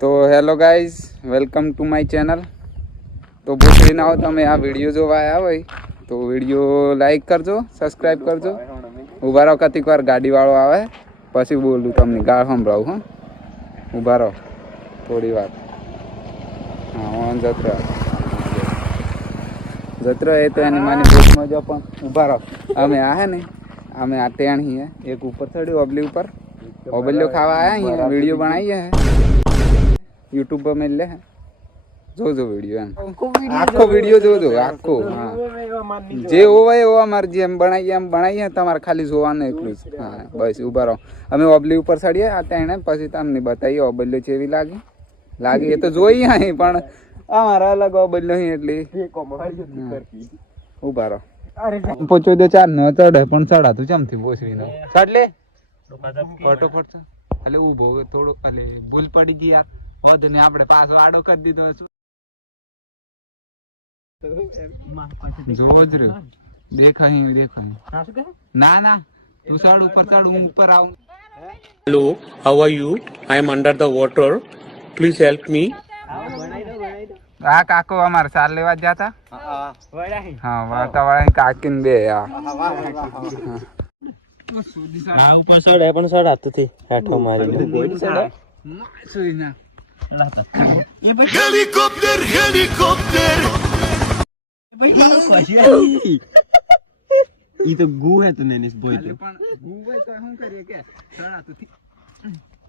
તો hello guys, welcome to my channel. તો ભૂલી ના હો તમે આ વિડીયો જોવા આવ્યા હોય તો વિડીયો લાઈક કરજો, સબસ્ક્રાઈબ કરજો. ઊભા રહો, કતિક વાર ગાડીવાળો આવે પછી બોલું તમને, ગાળ સંભળાવું. હા, ઊભા રહો થોડી વાર. હા, જત્ર એ તો એની માની બોટમાં જો, પણ ઊભા રહો. અમે આ હે ને અમે આ ટેણ હી એક ઉપર ચડ્યું ઓબલી ઉપર, ઓબલ્યો ખાવા આયા હી, વિડીયો બનાવીએ હે, યુટ્યુબ પર મેલ લે હે. જોજો વિડીયો, એમ આખો વિડીયો જોજો આખો. હા, જે હોય એવો અમારે જેમ બનાવીએ તમારે ખાલી જોવાનું એટલું જ. હા બસ ઊભા રહો. અમે ઓબલી ઉપર ચડીએ આ ટેણે, પછી તમને બતાવીએ ઓબલ્યો કેવી લાગે એ તો જોઈએ અહીં, પણ અમારા અલગ ઓબલ્યો એટલી. ઊભા રહો. પોચો દે ચાર નો ચડે, પણ ચડાતું ચમથી બોસડી નો ચડ લે ફટોફટ. એટલે ઉભો થોડું, એટલે ભૂલ પડી ગઈ યાર, વધુ ને આપણે પાછો આડો કરી દીધો. જોવો જ રહ્યો, દેખાય. ના ના, તું ચડ ઉપર, ચડ હું ઉપર આવું. Hello, how are you? I am under the water. Please help me. આ કાકો અમારે સાર લેવા જ જતા. હા, વાતાવરણ કાકી ને બે. આ ઉપર સડે પણ સડાતું થી હેઠો મારી Helicopter, helicopter. ઈ તો ગુ હે તો નેનિસ બોય તો પણ ગૂગલ તો શું કરીએ કે સડાતું થી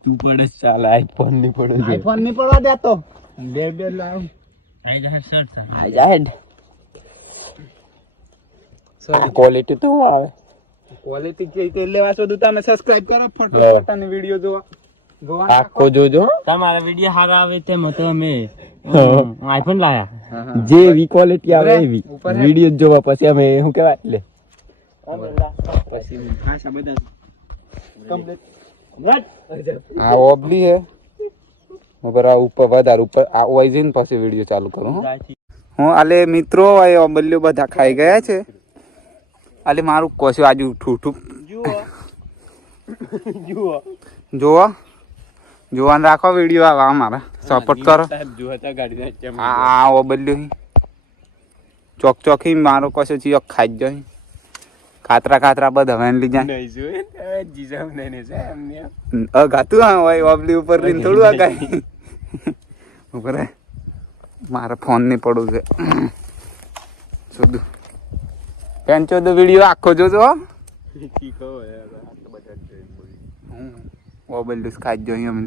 તું પડે ચાલ આઈફોન ની પડો છે. આઈફોન ની પડવા દેતો બે લાવ આઈ જા શર્ટ આઈ જા હેડ ક્વોલિટી તો આવે. ક્વોલિટી કે તે લેવા છો તો તમે સબસ્ક્રાઇબ કરો, ફટાફટ અને વિડિયો જોવા આખો જોજો. તમારા વિડિયો સારા આવે તેમ તો અમે આઈફોન લાયા, જે વી ક્વોલિટી આવે એવી વિડિયો જોવા પછી અમે શું કહેવાય લે પછી ખાસા બધા કમ્પ્લીટ. આ ઓબલી હે ઉપર, આ ઉપર વધારે ઉપર આ ઓઇઝિન પછી વિડિયો ચાલુ કરું. હું આલે મિત્રો આ ઓબલ્યો બધા ખાઈ ગયા છે. આલે મારું કોશું આજુ ઠૂઠું જોવાન રાખો વિડીયો આવા અમારા, સપોર્ટ કરો. હા ઓબલ્યો ચોકચોકી મારો કશો ચિયો ખાઈ જ જાય, ખાતરા બધા વેન લઈ જાય ગાતું. હા હોય ઓબલી ઉપર રહીને થોડું આ કાંઈ ઉપર મારે ફોન નહીં પડવું છે. શોધું પેન ચોદો વિડીયો આખો જોજો. ઓબલ્યું ખાઈ જ જોઈએ અમે.